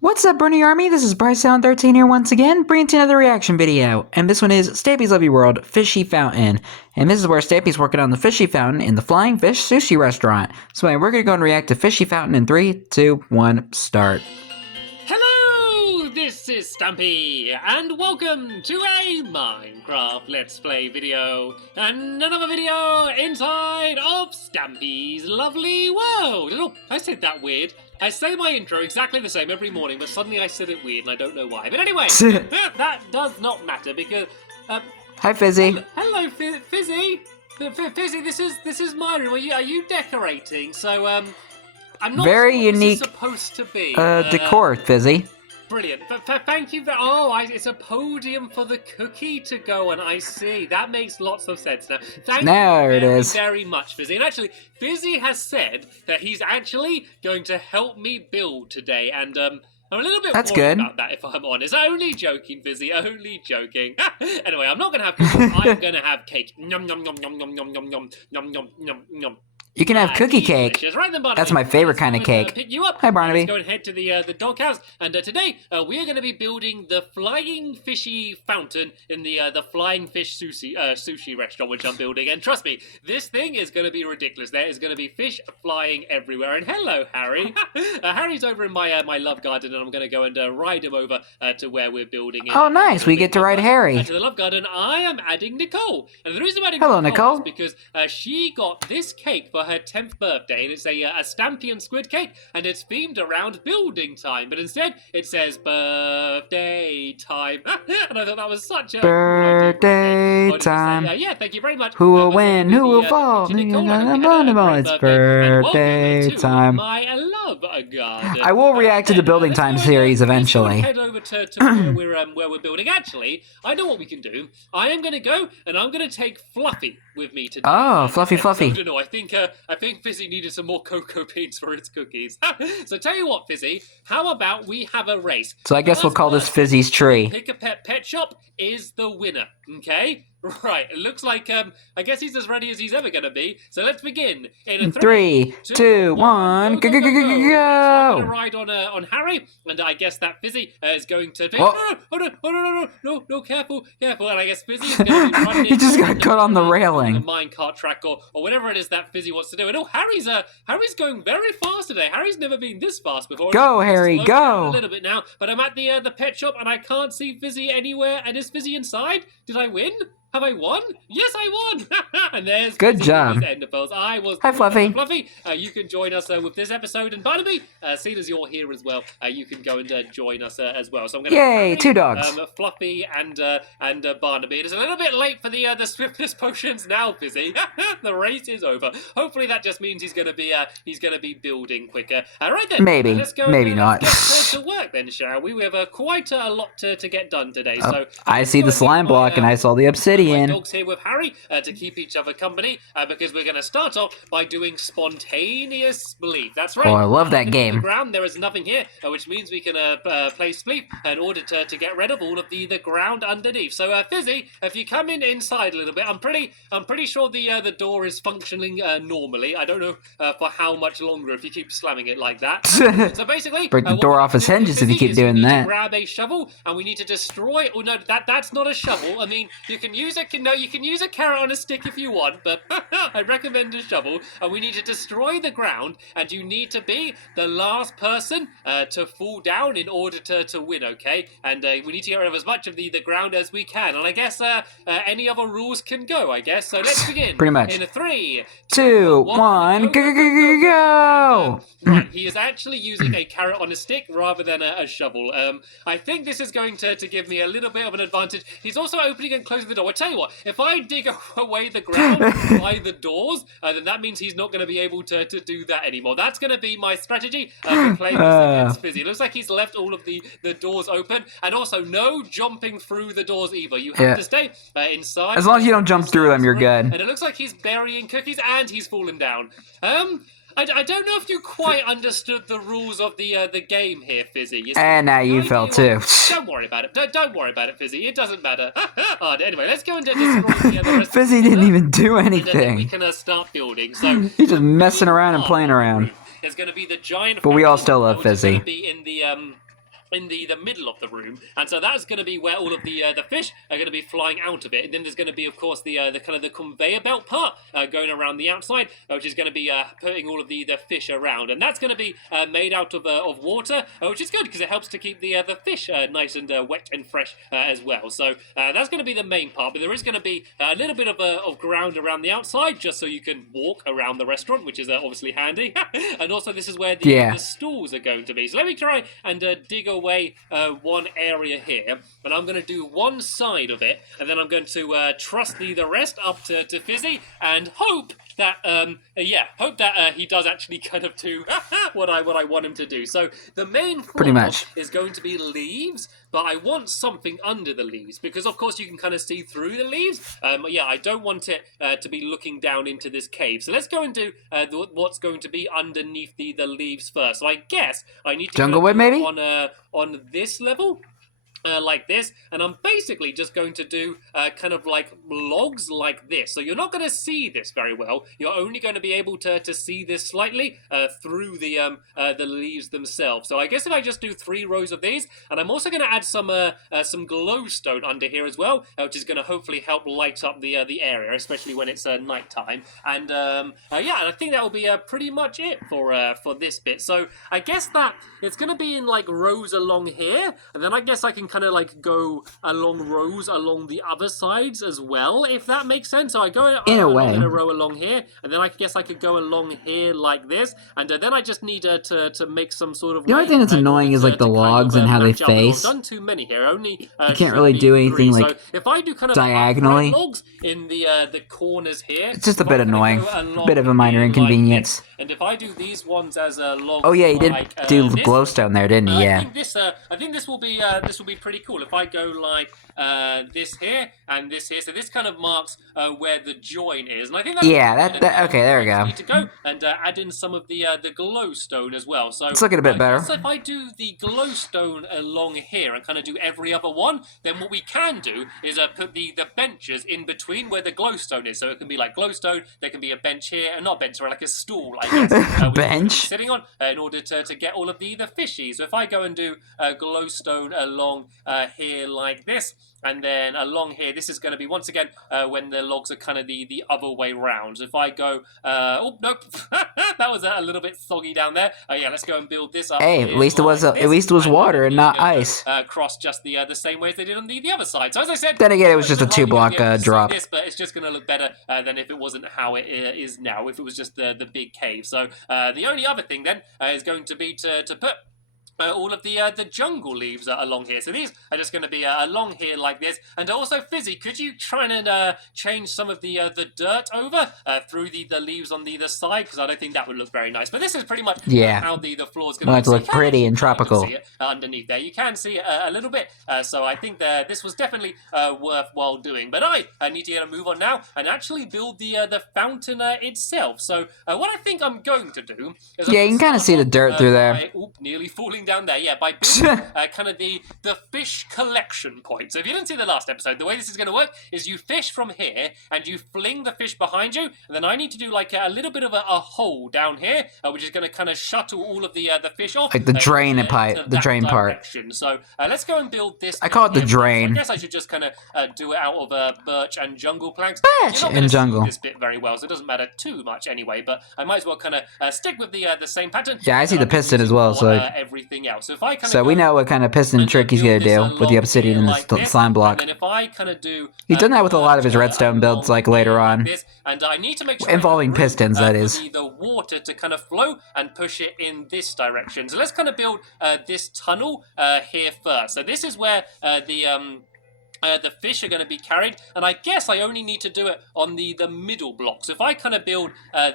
What's up, Bernie Army? This is BryceAllen13 here once again, bringing to another reaction video. And this one is Stampy's Lovely World Fishy Fountain. And this is where Stampy's working on the Fishy Fountain in the Flying Fish Sushi Restaurant. So anyway, we're going to go and react to Fishy Fountain in 3, 2, 1, start. Hello, this is Stampy, and welcome to a Minecraft Let's Play video, and another video inside of Stampy's Lovely World. Oh, I said that weird. I say my intro exactly the same every morning, but suddenly I said it weird, and I don't know why. But anyway, that does not matter because. Hi, Fizzy. Hello, Fizzy. Fizzy, this is my room. Are you decorating? So I'm not Very sure what unique. this is supposed to be. Decor, Fizzy. Brilliant. Thank you. It's a podium for the cookie to go on. I see. That makes lots of sense now. Thank you very much, Fizzy. And actually, Fizzy has said that he's actually going to help me build today. And I'm a little bit worried about that, if I'm honest. Only joking, Fizzy. Only joking. Anyway, I'm not going to have cookies. I'm going to have cake. Nom, nom, nom, nom, nom, nom, nom, nom, nom, nom, nom, nom. You can have cookie cake. Right then, that's my favorite kind of cake. Pick you up. Hi, Barnaby. Let's go and head to the doghouse. And today we are going to be building the flying fishy fountain in the flying fish sushi restaurant, which I'm building. And trust me, this thing is going to be ridiculous. There is going to be fish flying everywhere. And hello, Harry. Harry's over in my love garden, and I'm going to go and ride him over to where we're building it. Oh, nice. We get to ride Harry. To the love garden, I am adding Nicole. And the reason I'm adding Hello, Nicole. is because she got this cake for her 10th birthday, and it's a Stampy and squid cake, and it's themed around building time, but instead it says birthday time. And I thought that was such a birthday time. Yeah, thank you very much. Who will win? Who will fall? It's birthday time. My love garden. I will react to the building time series eventually. Head over to where we're building. Actually, I know what we can do. I am going to go and I'm going to take Fluffy with me today. Oh, Fluffy. I don't know. I think Fizzy needed some more cocoa beans for its cookies. So tell you what, Fizzy, how about we have a race? So I guess we'll call this Fizzy's tree. Pick a pet shop is the winner, okay? Right, it looks like, I guess he's as ready as he's ever going to be. So let's begin in a 3, 2, 1, go! I'm going to ride on Harry, and I guess that Fizzy is going to... No, careful. And I guess Fizzy is going to be running... He just got caught on the railing. The minecart track or whatever it is that Fizzy wants to do. And Harry's going very fast today. Harry's never been this fast before. Go, Harry, go! A little bit now, but I'm at the pet shop, and I can't see Fizzy anywhere. And is Fizzy inside? Did I win? Have I won? Yes, I won! And there's good job. I was. Hi, Fluffy. Fluffy, you can join us with this episode, and Barnaby, seeing as you're here as well, you can go and join us as well. So I'm going to. Yay! 2 dogs. Fluffy and Barnaby. It is a little bit late for the swiftness potions now, Fizzy. The race is over. Hopefully that just means he's going to be building quicker. Right then. Maybe. Let's go. Maybe not. Let's get to work then, shall we? We have quite a lot to get done today. So I see the slime block, and I saw the obsidian. My dog's here with Harry to keep each other company because we're going to start off by doing spontaneous spleef. That's right. Oh, I love that game. The ground, there is nothing here, which means we can play spleef in order to get rid of all of the ground underneath. So Fizzy, if you come inside a little bit, I'm pretty sure the door is functioning normally. I don't know for how much longer if you keep slamming it like that. So basically, break the door off his hinges if you keep doing that. Grab a shovel and we need to destroy. Oh no, that's not a shovel. I mean, you can use a carrot on a stick if you want, but I recommend a shovel. And we need to destroy the ground, and you need to be the last person to fall down in order to win, okay? And we need to get rid of as much of the ground as we can. And I guess any other rules can go, I guess. So let's begin. Pretty much. In a 3, 2, 1, go! Right, he is actually using a carrot on a stick rather than a shovel. I think this is going to give me a little bit of an advantage. He's also opening and closing the door. I tell you what, if I dig away the ground by the doors, then that means he's not going to be able to do that anymore. That's going to be my strategy for playing this against Fizzy. It looks like he's left all of the doors open, and also no jumping through the doors either. You have to stay inside. As long as you don't jump through them, you're good. And it looks like he's burying cookies, and he's fallen down. I don't know if you quite understood the rules of the game here, Fizzy. And now you fell too. Don't worry about it. Don't worry about it, Fizzy. It doesn't matter. Anyway, let's go and destroy the rest. Fizzy didn't even do anything. We can start building. So he's just messing around and playing around. There's going to be the giant. But we all still love Fizzy. Be in the in the middle of the room, and so that's going to be where all of the fish are going to be flying out of it. And then there's going to be, of course, the kind of the conveyor belt part going around the outside, which is going to be putting all of the fish around, and that's going to be made out of water, which is good because it helps to keep the fish nice and wet and fresh as well. So that's going to be the main part, but there is going to be a little bit of ground around the outside just so you can walk around the restaurant, which is obviously handy. And also this is where the stools are going to be. So let me try and dig away one area here, and I'm going to do one side of it, and then I'm going to trust the rest up to Fizzy, and hope that he does actually kind of do what I want him to do. So the main floor is going to be leaves, but I want something under the leaves because of course you can kind of see through the leaves. I don't want it to be looking down into this cave. So let's go and do what's going to be underneath the leaves first. So I guess I need to jungle wood maybe on this level. Like this, and I'm basically just going to do kind of like logs like this. So you're not going to see this very well. You're only going to be able to see this slightly through the leaves themselves. So I guess if I just do 3 rows of these, and I'm also going to add some glowstone under here as well, which is going to hopefully help light up the area, especially when it's nighttime. And and I think that will be pretty much it for this bit. So I guess that it's going to be in like rows along here, and then I guess I can kind of like go along rows along the other sides as well, if that makes sense. So I go in a row along here, and then I guess I could go along here like this, and then I just need to make some sort of. The only thing that's annoying is like the logs and how they face. I've done too many here. Only you can't really do anything like so if I do kind of diagonally logs in the corners here, it's just a bit annoying, a bit of a minor inconvenience. And if I do these ones as a log, oh yeah, you did do glowstone there, didn't you? Yeah. I think this will be pretty cool if I go like this here and this here. So this kind of marks where the join is, and I think that's okay. There we go. Need to go and add in some of the glowstone as well. So it's looking a bit better. So if I do the glowstone along here and kind of do every other one, then what we can do is put the benches in between where the glowstone is. So it can be like glowstone. There can be a bench here, and not a bench, or like a stool, I guess, bench sitting on in order to get all of the fishies. So if I go and do glowstone along here like this, and then along here, this is going to be once again when the logs are kind of the other way round. So if I go, oh nope, that was a little bit soggy down there. Yeah, let's go and build this up. Hey, at least it was water and not ice. Cross just the same way as they did on the other side. So as I said, then again, it was just a 2-block drop. But it's just going to look better than if it wasn't how it is now. If it was just the big cave. So the only other thing then is going to be to put all of the jungle leaves along here. So these are just going to be along here like this. And also, Fizzy, could you try and change some of the dirt over through the leaves on either side? Because I don't think that would look very nice. But this is pretty much how the floor is going to look pretty and tropical. See it underneath there. You can see it a little bit. So I think this was definitely worthwhile doing. But I need to move on now and actually build the fountain itself. So what I think I'm going to do is... Yeah, you can kind of see the dirt through there. Nearly falling down there, by building kind of the fish collection point. So if you didn't see the last episode, the way this is going to work is you fish from here and you fling the fish behind you, and then I need to do like a little bit of a hole down here, which is going to kind of shuttle all of the fish off. Like the drain the drain part. So let's go and build this. I call it the drain. So I guess I should just kind of do it out of birch and jungle planks. Birch and jungle. This bit very well, so it doesn't matter too much anyway. But I might as well kind of stick with the same pattern. Yeah, I see the piston as well. So everything else. So if I kind of we know what kind of piston trick he's gonna do with the obsidian and the slime block. And then if I kind of do, he's done that with a lot of his redstone builds, like later on. And I need to make sure involving pistons, that is. The water to kind of flow and push it in this direction. So let's kind of build this tunnel here first. So this is where the fish are going to be carried, and I guess I only need to do it on the middle block. So if I kind of build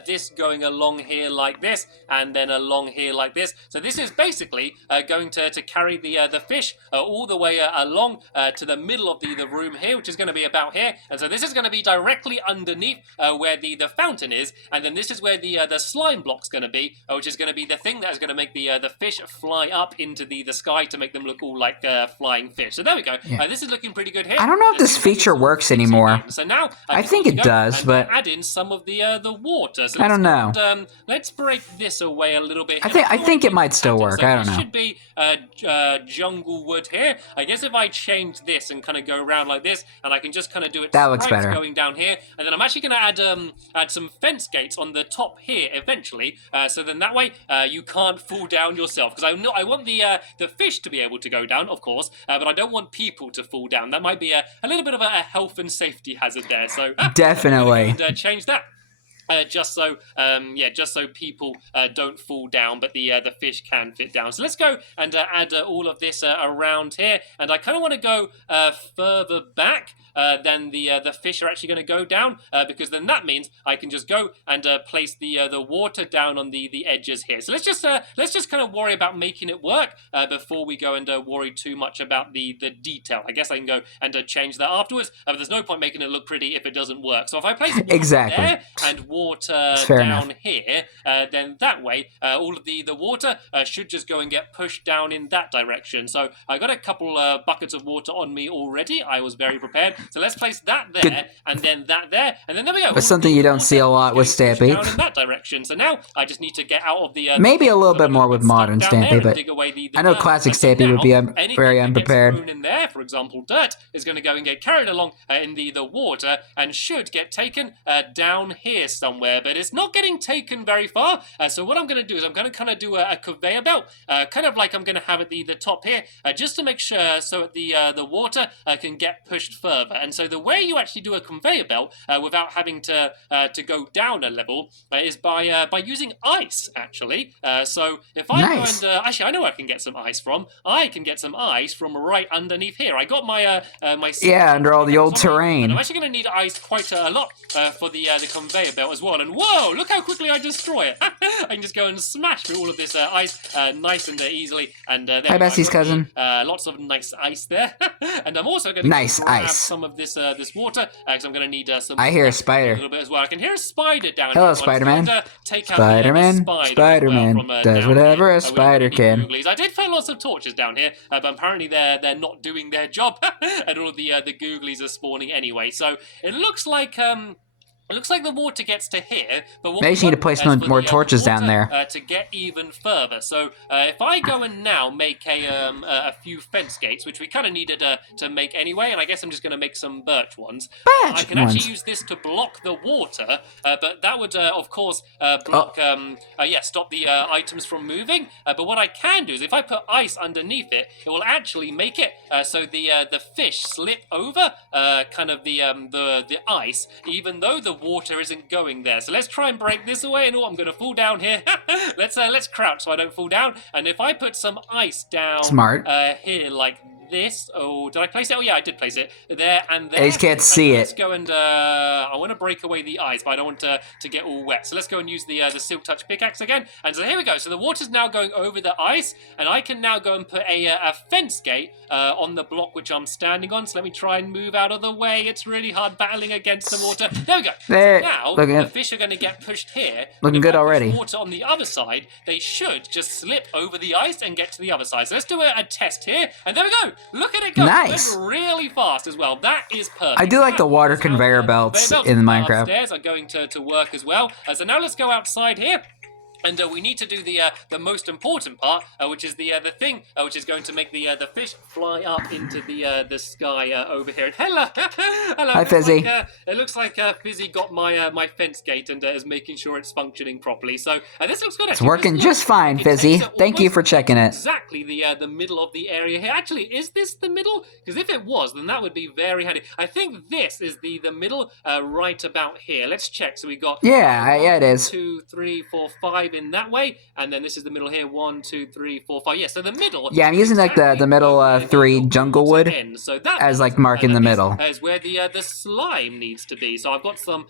this going along here like this, and then along here like this, so this is basically going to carry the fish all the way along to the middle of the room here, which is going to be about here. And so this is going to be directly underneath where the fountain is, and then this is where the slime block's going to be, which is going to be the thing that is going to make the fish fly up into the sky to make them look all like flying fish. So there we go. This is looking pretty good here. I don't know if this feature works anymore. So now I think it does, but add in some of the water. So I don't know. Let's break this away a little bit. I think it might still work. I don't know. This should be jungle wood here. I guess if I change this and kind of go around like this, and I can just kind of do it. That looks better. Going down here, and then I'm actually going to add some fence gates on the top here eventually. So then that way you can't fall down yourself, because I want the fish to be able to go down, of course, but I don't want people to fall down. That might be a little bit of a health and safety hazard there. So definitely change that. Just so people don't fall down, but the fish can fit down. So let's go and add all of this around here, and I kind of want to go further back than the fish are actually going to go down, because then that means I can just go and place the water down on the edges here. So let's just kind of worry about making it work before we go and worry too much about the detail. I guess I can go and change that afterwards, but there's no point making it look pretty if it doesn't work. So if I place water there and water down here, then that way all of the water should just go and get pushed down in that direction. So I got a couple buckets of water on me already. I was very prepared. So let's place that there, and then that there, and then there we go. That's something you don't see a lot with Stampy. Down in that direction. So now I just need to get out of the maybe a little bit more with modern Stampy, but I know classic Stampy would be very unprepared. Thrown in there, for example, dirt is going to go and get carried along in the water and should get taken down here somewhere, but it's not getting taken very far. So what I'm going to do is I'm going to kind of do a conveyor belt, kind of like I'm going to have at the top here, just to make sure so the water can get pushed further. And so the way you actually do a conveyor belt without having to go down a level is by using ice, actually. So if I go and actually I know where I can get some ice from. I can get some ice from right underneath here. I got my under all the old terrain. I'm actually going to need ice quite a lot for the conveyor belt as well. And whoa, look how quickly I destroy it. I can just go and smash through all of this ice nice and easily. And hi, Bessie's cousin. Lots of nice ice there. And I'm also going to grab some of this water, because I'm going to need some. I hear a spider. A little bit as well. I can hear a spider down here. Hello, Spider-Man. Spider-Man does whatever a spider can. I did find lots of torches down here, but apparently they're not doing their job, and all of the googlies are spawning anyway. So it looks like the water gets to here, but what they just need to place more torches down there to get even further. So if I go and now make a few fence gates, which we kind of needed to make anyway, and I guess I'm just going to make some birch ones. I can actually use this to block the water, but that would of course block stop the items from moving. But what I can do is if I put ice underneath it, it will actually make it so the fish slip over kind of the ice, even though the water isn't going there. So let's try and break this away. And I'm going to fall down here. Let's crouch so I don't fall down. And if I put some ice down here like this. Oh, did I place it? Oh, yeah, I did place it there and there. I just can't see it. Let's go and I want to break away the ice, but I don't want to get all wet. So let's go and use the Silk Touch pickaxe again. And so here we go. So the water's now going over the ice, and I can now go and put a fence gate on the block which I'm standing on. So let me try and move out of the way. It's really hard battling against the water. There we go. There. So now the fish are going to get pushed here. Looking good already. Water on the other side, they should just slip over the ice and get to the other side. So let's do a test here. And there we go. Look at it go. Nice. It went really fast as well. That is perfect. I do like the water conveyor belts in Minecraft. Upstairs are going to work as well. So now let's go outside here. And we need to do the most important part, which is the thing which is going to make the fish fly up into the sky over here. And hello, hello. Hi, Fizzy. It looks like Fizzy got my fence gate and is making sure it's functioning properly. So this looks good. It's working just fine, Fizzy. Thank you for checking it. Exactly the middle of the area here. Actually, is this the middle? Because if it was, then that would be very handy. I think this is the middle right about here. Let's check. So we got yeah, it is. 2, 3, 4, 5 in that way, and then this is the middle here. 1, 2, 3, 4, 5. Yeah, so the middle. Yeah, I'm using like the middle 3 jungle wood so that as like mark in the middle. Is where the slime needs to be. So I've got some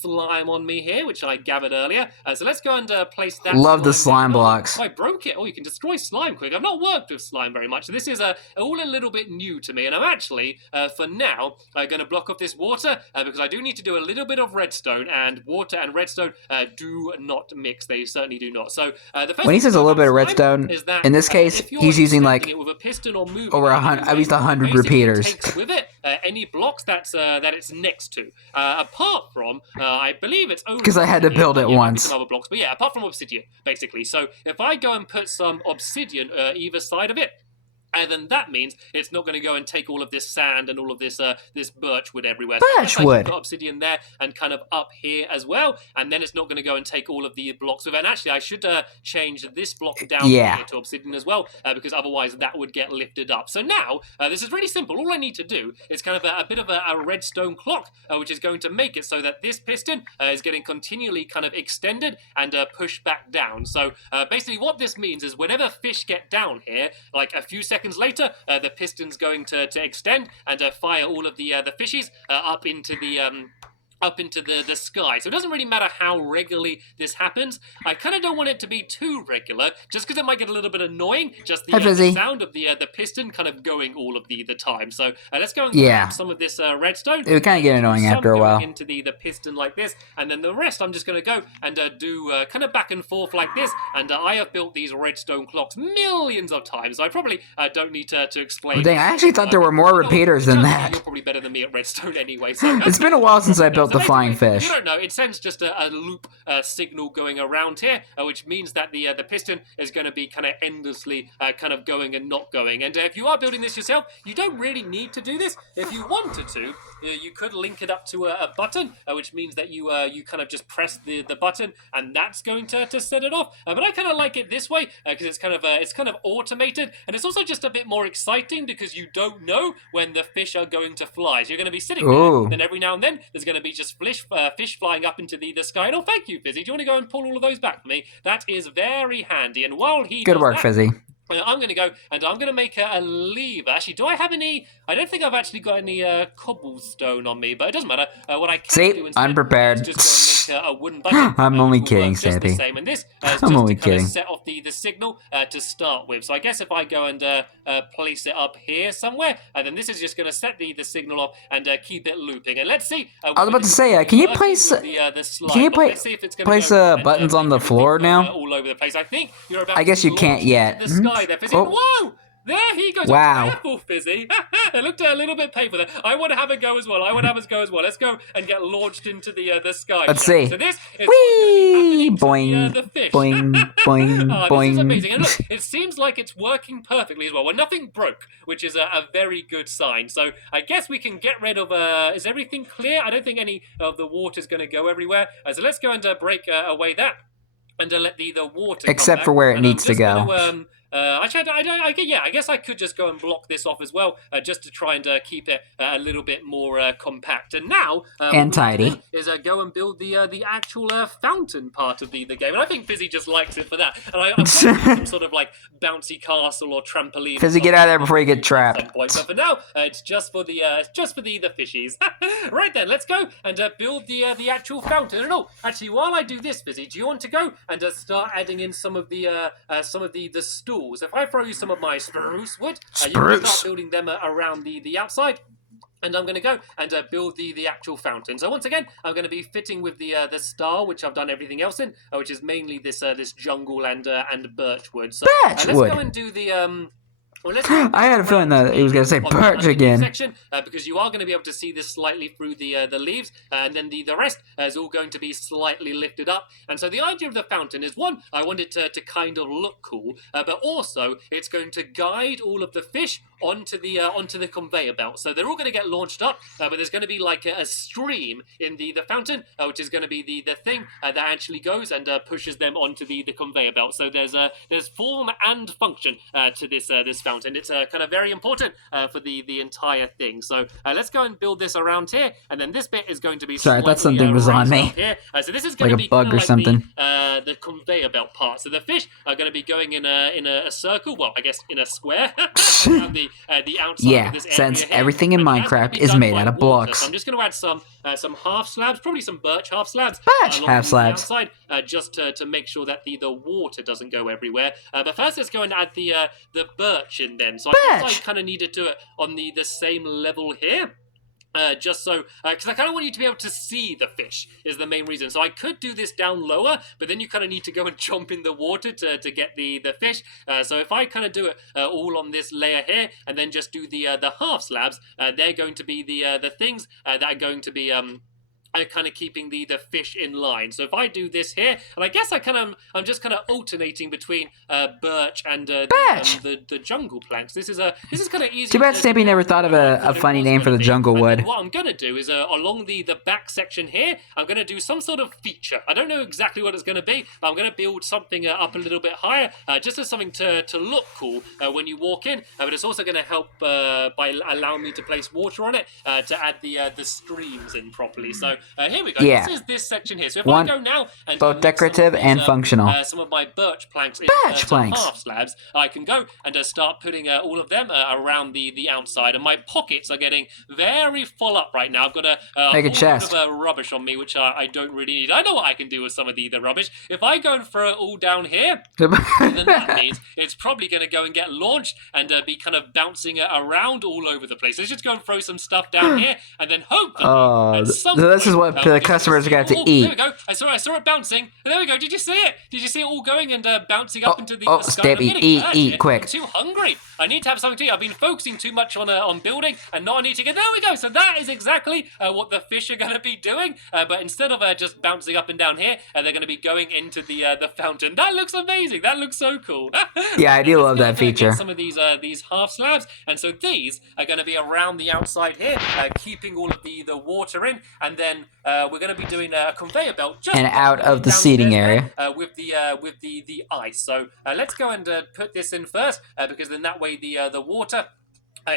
slime on me here, which I gathered earlier. So let's go and place that. Love the slime blocks. Oh, I broke it. Oh, you can destroy slime quick. I've not worked with slime very much, so this is all a little bit new to me. And I'm actually, for now, going to block off this water because I do need to do a little bit of redstone, and water and redstone do not mix. They certainly certainly do not. So the first when he says a little bit of time redstone, is that, in this case, if you're he's using like extending it with a piston or moving over at least 100 repeaters. It takes with it any blocks that it's next to. Apart from, I believe it's only because I had to build it once. Some other blocks, but yeah, apart from obsidian, basically. So if I go and put some obsidian either side of it, and then that means it's not going to go and take all of this sand and all of this this birch wood everywhere. Birch wood. Got obsidian there and kind of up here as well, and then it's not going to go and take all of the blocks with it. And actually, I should change this block down here to obsidian as well, because otherwise that would get lifted up. So now this is really simple. All I need to do is kind of a bit of a redstone clock, which is going to make it so that this piston is getting continually kind of extended and pushed back down. So basically, what this means is whenever fish get down here, like a few seconds later, the piston's going to extend and fire all of the fishies up into the sky. So it doesn't really matter how regularly this happens. I kind of don't want it to be too regular, just because it might get a little bit annoying, just the sound of the piston kind of going all of the time. So let's go and grab some of this redstone. It would kind of get annoying after a while. Into the piston like this, and then the rest I'm just going to go and do kind of back and forth like this. And I have built these redstone clocks millions of times. So I probably don't need to explain. Oh, dang, I actually thought there were more repeaters than that. You're probably better than me at redstone anyway. So it's been a while since I built the flying fish. You don't know, it sends just a loop signal going around here, which means that the piston is going to be kind of endlessly kind of going and not going. And if you are building this yourself, you don't really need to do this. If you wanted to, you could link it up to a button, which means that you kind of just press the button, and that's going to set it off. But I kind of like it this way because it's kind of automated, and it's also just a bit more exciting because you don't know when the fish are going to fly. So you're going to be sitting there, then every now and then there's going to be just fish flying up into the sky. And oh, thank you, Fizzy. Do you want to go and pull all of those back for me? That is very handy. And while he good work, Fizzy. I'm going to go and I'm going to make a lever. Actually, do I have any? I don't think I've actually got any cobblestone on me, but it doesn't matter. What I can do instead unprepared. is just go and make a wooden button. I'm only kidding, Stampy. And this is I'm only kidding. Set off the signal to start with. So I guess if I go and place it up here somewhere, and then this is just going to set the signal off and keep it looping. And let's see. I was about to say, can you place buttons on the floor now? All over the place. I think you're about. I guess you can't yet. Whoa! There he goes. Wow. Careful, Fizzy. It looked a little bit painful there. I want to have a go as well. Let's go and get launched into the sky. Let's see. So this is whee! Boing, the fish. Boing, boing, boing. This is amazing. And look, it seems like it's working perfectly as well. Well, nothing broke, which is a very good sign. So I guess we can get rid of... is everything clear? I don't think any of the water's going to go everywhere. So let's go and break away that and let the water except for where it needs to go. Actually, I guess I could just go and block this off as well, just to try and keep it a little bit more compact. And now, and tidy, is go and build the actual fountain part of the game. And I think Fizzy just likes it for that. And I'm some sort of like bouncy castle or trampoline. Fizzy, get out of there before you get trapped. But for now, it's just for the fishies. Right then, let's go and build the actual fountain. And actually, while I do this, Fizzy, do you want to go and start adding in some of the stools? If I throw you some of my spruce wood, you can start building them around the outside. And I'm going to go and build the actual fountain. So once again, I'm going to be fitting with the star, which I've done everything else in, which is mainly this jungle and birch wood. So let's go and do the I had a feeling that he was going to say birch again. Section, because you are going to be able to see this slightly through the leaves, and then the rest is all going to be slightly lifted up. And so the idea of the fountain is, one, I want it to kind of look cool, but also it's going to guide all of the fish onto the conveyor belt. So they're all going to get launched up, but there's going to be like a stream in the fountain, which is going to be the thing that actually goes and pushes them onto the conveyor belt. So there's form and function to this fountain. It's kind of very important for the entire thing. So let's go and build this around here, and then this bit is going to be sorry, I thought something was on me. So this is going like to be a bug or something. The conveyor belt part. So the fish are going to be going in a circle. Well, I guess in a square. Around the outside of this area since here. everything in Minecraft is made out of blocks. So I'm just going to add some half slabs, probably some birch half slabs. Half slabs. Outside, just to make sure that the water doesn't go everywhere. But first, let's go and add the birch in then. So I kind of needed to do it on the same level here. just so, because I kind of want you to be able to see the fish is the main reason. So I could do this down lower, but then you kind of need to go and jump in the water to get the fish. So if I kind of do it all on this layer here, and then just do the half slabs, they're going to be the things that are going to be kind of keeping the fish in line. So if I do this here, and I guess I'm just kind of alternating between birch and the jungle planks. This is kind of easy. Too bad Stampy never thought of a funny name for the jungle wood. What I'm gonna do is along the back section here, I'm gonna do some sort of feature. I don't know exactly what it's gonna be, but I'm gonna build something up a little bit higher, just as something to look cool when you walk in. But it's also gonna help by allowing me to place water on it to add the streams in properly. So here we go. Yeah. This is this section here. So if I go now and both decorative and functional. Some of my birch planks planks. half slabs, I can go and start putting all of them around the outside. And my pockets are getting very full up right now. I've got a Make a whole chest. lot of rubbish on me, which I don't really need. I know what I can do with some of the rubbish. If I go and throw it all down here, then that means it's probably going to go and get launched and be kind of bouncing around all over the place. Let's just go and throw some stuff down here, and then hopefully this is what the customers are going to have to eat. There we go. I saw it bouncing. There we go. Did you see it? Did you see it all going and bouncing up into the sky? Stampy, eat quick. I'm too hungry. I need to have something to eat. I've been focusing too much on building and not on eating. And there we go. So that is exactly what the fish are going to be doing. But instead of just bouncing up and down here, they're going to be going into the fountain. That looks amazing. That looks so cool. Yeah, I do love that feature. Some of these half slabs, and so these are going to be around the outside here, keeping all of the water in, and then we're going to be doing a conveyor belt just and out of the seating area with the ice. So let's go and put this in first, because then that way the water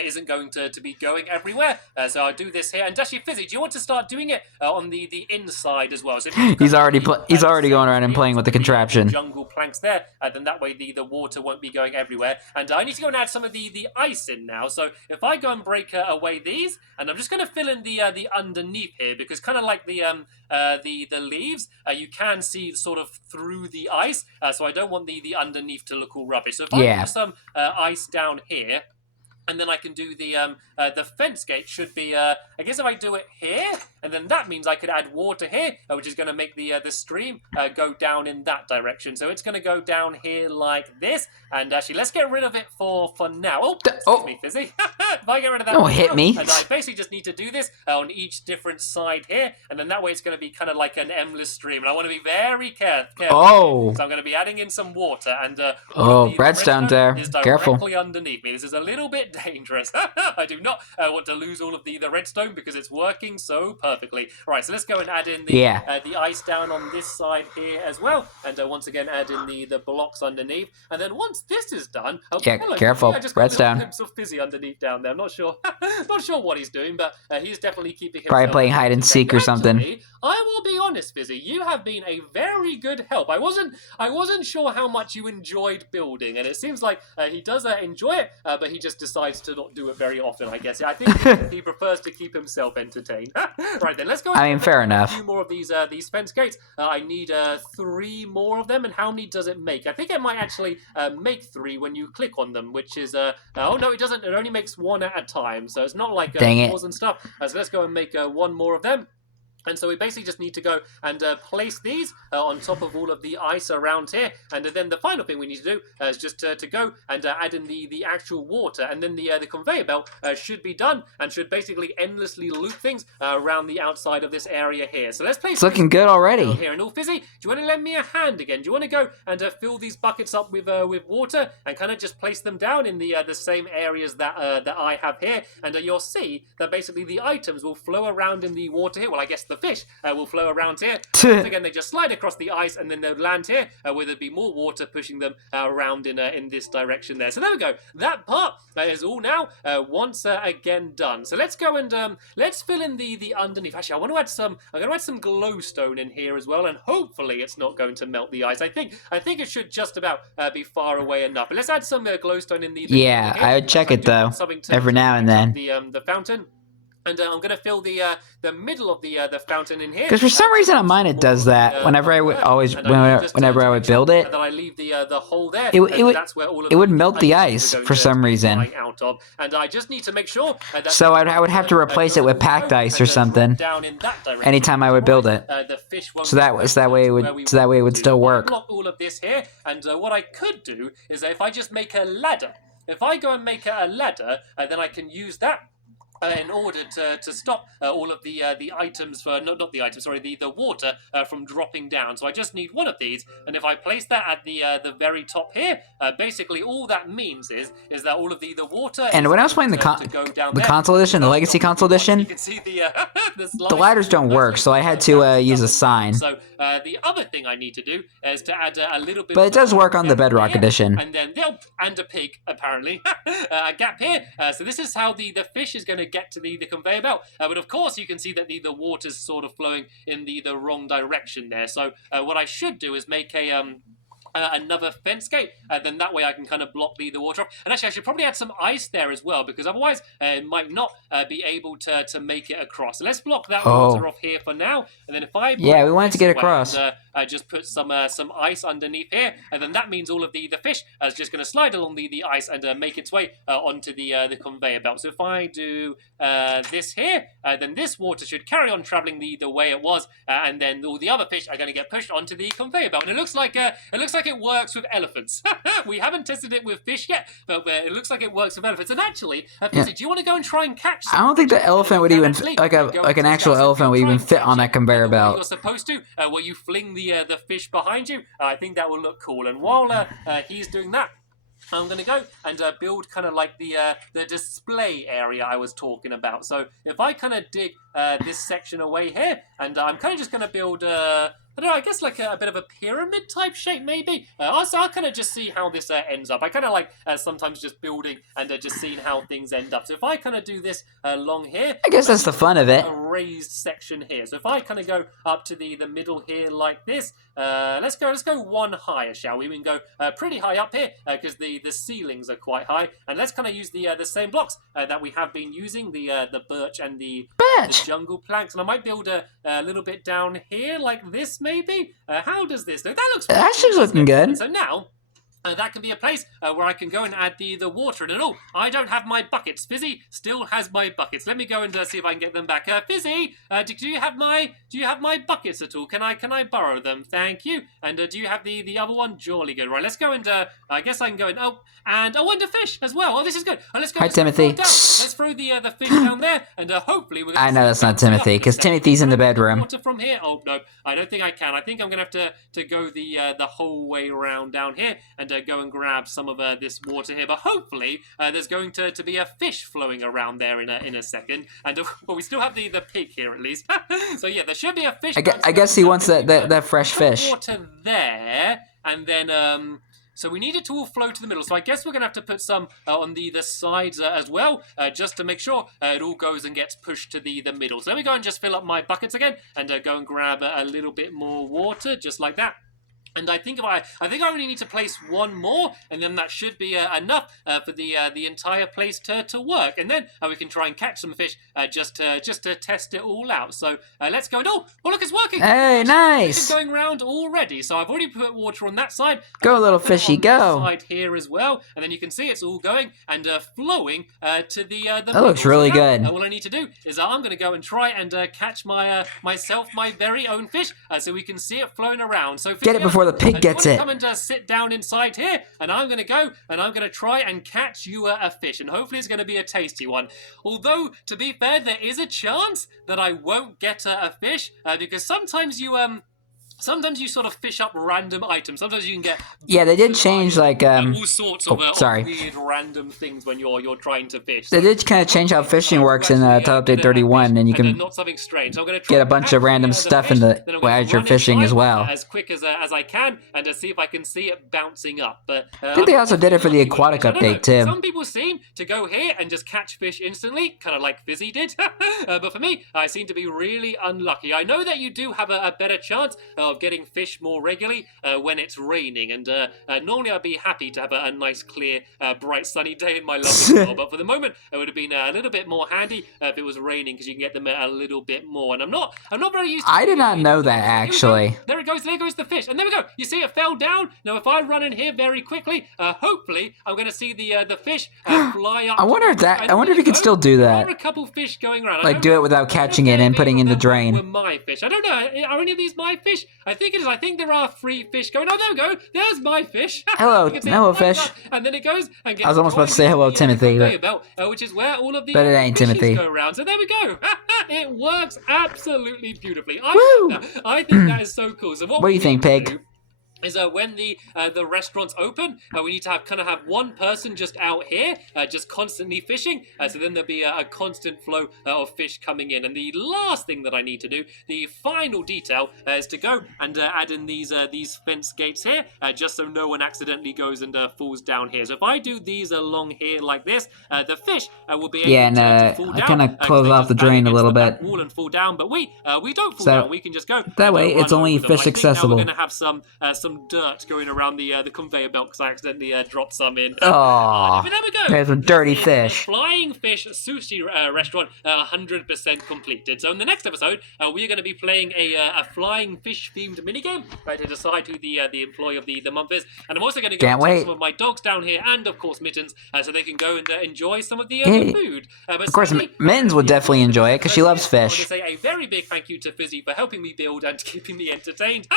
isn't going to be going everywhere. So I'll do this here. And actually, Fizzy, do you want to start doing it on the inside as well? So he's already going around and playing with the contraption. Jungle planks there, then that way the water won't be going everywhere. And I need to go and add some of the ice in now. So if I go and break away these, and I'm just going to fill in the underneath here, because kind of like the leaves, you can see sort of through the ice. So I don't want the underneath to look all rubbish. So if I put some ice down here, and then I can do the fence gate should be, I guess if I do it here, and then that means I could add water here, which is going to make the stream go down in that direction. So it's going to go down here like this, and actually let's get rid of it for now. Oh, excuse me, Fizzy. If I get rid of that, don't hit me. And I basically just need to do this on each different side here, and then that way it's going to be kind of like an endless stream, and I want to be very careful. Oh. So I'm going to be adding in some water, and redstone there. Is Careful. directly underneath me. This is a little bit dangerous. I do not want to lose all of the redstone because it's working so perfectly. All right, so let's go and add in the ice down on this side here as well, and once again add in the blocks underneath. And then once this is done, careful, I just redstone. got a glimpse of Fizzy underneath down there. I'm not sure, not sure what he's doing, but he's definitely keeping himself. Probably playing hide and seek or something. Actually, I will be honest, Fizzy, you have been a very good help. I wasn't sure how much you enjoyed building, and it seems like he does enjoy it, but he just decides to not do it very often, I guess. I think he prefers to keep himself entertained. Right then, let's go. I mean, fair enough. A few more of these fence gates. I need 3 more of them, and how many does it make? I think it might actually make 3 when you click on them, which is oh no, it doesn't. It only makes 1 at a time, so it's not like pause and stuff. So let's go and make 1 more of them. And so we basically just need to go and place these on top of all of the ice around here. And then the final thing we need to do is just to go and add in the actual water. And then the conveyor belt should be done and should basically endlessly loop things around the outside of this area here. So let's place it's looking good already. Here. And all Fizzy, do you want to lend me a hand again? Do you want to go and fill these buckets up with water and kind of just place them down in the same areas that I have here? And you'll see that basically the items will flow around in the water here. Well, I guess the fish will flow around here. Once again, they just slide across the ice and then they'll land here where there'll be more water pushing them around in this direction there. So there we go. That part is all now once again done. So let's go and let's fill in the underneath. Actually, I'm going to add some glowstone in here as well, and hopefully it's not going to melt the ice. I think it should just about be far away enough. But let's add some glowstone in the I would check it though every now and then. The fountain. And I'm going to fill the middle of the fountain in here. Because for some reason on mine it does that. Whenever I would whenever I would build it, and then I leave the hole there. That's where all of it would melt the ice for some reason. Out of. And I just need to make sure. So I would have to replace it with packed ice or something. Down in that direction. Anytime I would build it. The fish won't that way it would still work. Block all of this here. And what I could do is if I just make a ladder. If I go and make a ladder, then I can use that. In order to stop all of the items for not the items, sorry, the water from dropping down. So I just need one of these, and if I place that at the very top here, basically all that means is that all of the water. And when I was playing the console edition, the Legacy console edition, you can see the ladders don't work, so I had to use a sign. So the other thing I need to do is to add a little bit. But it does work on the Bedrock edition. And then and a pig apparently a gap here. So this is how the fish is going to get to the conveyor belt. But of course you can see that the water's sort of flowing in the wrong direction there. So what I should do is make another fence gate, then that way I can kind of block the water off. And actually I should probably add some ice there as well, because otherwise it might not be able to make it across. So let's block that water off here for now, and then if I we wanted to get across. I just put some ice underneath here, and then that means all of the fish is just going to slide along the ice and make its way onto the conveyor belt. So if I do this here, then this water should carry on traveling the way it was, and then all the other fish are going to get pushed onto the conveyor belt. And it looks like it works with elephants. We haven't tested it with fish yet, but it looks like it works with elephants. And actually, Fishy, do you want to go and try and catch some? I don't think the elephant would even like an actual elephant would even fit on that conveyor belt. You're supposed to, where you fling the fish behind you. I think that will look cool. And while he's doing that, I'm going to go and build kind of like the display area I was talking about. So if I kind of dig this section away here, and I'm kind of just going to build I don't know, I guess like a bit of a pyramid type shape maybe. Also, I'll kind of just see how this ends up. I kind of like sometimes just building and just seeing how things end up. So if I kind of do this along here, I guess that's the fun of it. A raised section here. So if I kind of go up to the middle here like this, let's go one higher, shall we? We can go pretty high up here because the ceilings are quite high. And let's kind of use the same blocks that we have been using, the birch and the jungle planks. And I might build a little bit down here like this. Maybe? How does this look? That looks actually looking good. And so now, that can be a place where I can go and add the water in. And oh, I don't have my buckets. Fizzy still has my buckets. Let me go and see if I can get them back. Fizzy, do you have my buckets at all? Can I borrow them? Thank you. And do you have the other one? Jolly good. Right, let's go and I guess I can go and and a fish as well. Oh, this is good. Let's go. Hi, Timothy. Let's throw the fish down there, and hopefully we're. I know that's not Timothy because Timothy's in the bedroom. Water from here. Oh no, I don't think I can. I think I'm gonna have to go the whole way around down here and go and grab some of this water here. But hopefully there's going to be a fish flowing around there in a second. And well, we still have the pig here at least. So yeah, there should be a fish. I guess he wants that fresh fish. Water there, and then so we need it to all flow to the middle. So I guess we're going to have to put some on the sides as well, just to make sure it all goes and gets pushed to the middle. So let me go and just fill up my buckets again and go and grab a little bit more water, just like that. And I think I only need to place one more, and then that should be enough for the entire place to work. And then we can try and catch some fish just to test it all out. So let's go. And oh, look, it's working. Hey, nice. It's going round already. So I've already put water on that side. Go, little fishy, go. This side here as well, and then you can see it's all going and flowing to the. That looks really good. All I need to do is I'm going to go and try and catch my very own fish, so we can see it flowing around. So get it before the pig gets it. Come and sit down inside here, and I'm going to go and I'm going to try and catch you a fish, and hopefully it's going to be a tasty one. Although, to be fair, there is a chance that I won't get a fish because sometimes you sort of fish up random items. Sometimes you can get they did change like all sorts of weird random things when you're trying to fish. They did kind of change how fishing works in Title Update 31, and you can not something strange. So I'm gonna get a bunch of random stuff in as you're fishing as well. As quick as I can, and to see if I can see it bouncing up. But I think they also did it for the aquatic update too. Some people seem to go here and just catch fish instantly, kind of like Fishy did. But for me, I seem to be really unlucky. I know that you do have a better chance of getting fish more regularly when it's raining. And normally I'd be happy to have a nice, clear, bright, sunny day in my lovely world. But for the moment, it would have been a little bit more handy if it was raining, because you can get them a little bit more. And I'm not very used to. I did not know that, actually. There it goes. There goes the fish. And there we go. You see, it fell down. Now, if I run in here very quickly, hopefully I'm going to see the fish fly up. I wonder if you could still do that. There are a couple fish going around. Like, do it without catching it and putting in the drain. Were my fish. I don't know. Are any of these my fish? I think it is. I think there are 3 fish going. Oh, there we go. There's my fish. Hello, fish. And then it goes and gets. I was almost about to say hello, Timothy. Belt, which is where all of the but it ain't Timothy. Go around. So there we go. It works absolutely beautifully. I think that is so cool. So what do you think, Pig? Is when the restaurants open, we need to have one person just out here, just constantly fishing. So then there'll be a constant flow of fish coming in. And the last thing that I need to do, the final detail, is to go and add in these fence gates here, just so no one accidentally goes and falls down here. So if I do these along here like this, the fish will be able to fall down. I kind of close off the drain a little bit. Wall and fall down, but we don't fall down. We can just go. That way, it's only fish accessible. Now we're going to have some dirt going around the conveyor belt because I accidentally dropped some in. Oh, there we go. There's some dirty fish. Flying Fish Sushi Restaurant, 100% completed. So in the next episode, we are going to be playing a flying fish themed minigame to decide who the employee of the month is. And I'm also going to go and take some of my dogs down here, and of course Mittens, so they can go and enjoy some of the food. Of course, Mittens would definitely enjoy it because she loves fish. I want to say a very big thank you to Fizzy for helping me build and keeping me entertained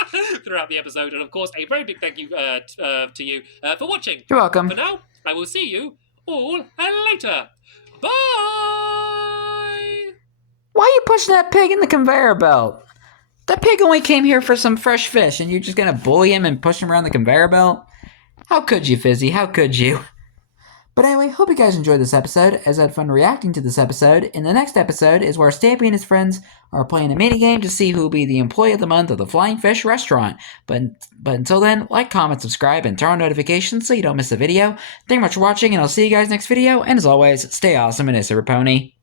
throughout the episode, and of course a very big thank you to you for watching. You're welcome. For now, I will see you all later. Bye! Why are you pushing that pig in the conveyor belt? That pig only came here for some fresh fish, and you're just gonna bully him and push him around the conveyor belt? How could you, Fizzy? How could you? But anyway, hope you guys enjoyed this episode, as I had fun reacting to this episode. In the next episode is where Stampy and his friends are playing a minigame to see who will be the employee of the month of the Flying Fish Restaurant. But until then, like, comment, subscribe, and turn on notifications so you don't miss a video. Thank you much for watching, and I'll see you guys next video. And as always, stay awesome and it's a pony.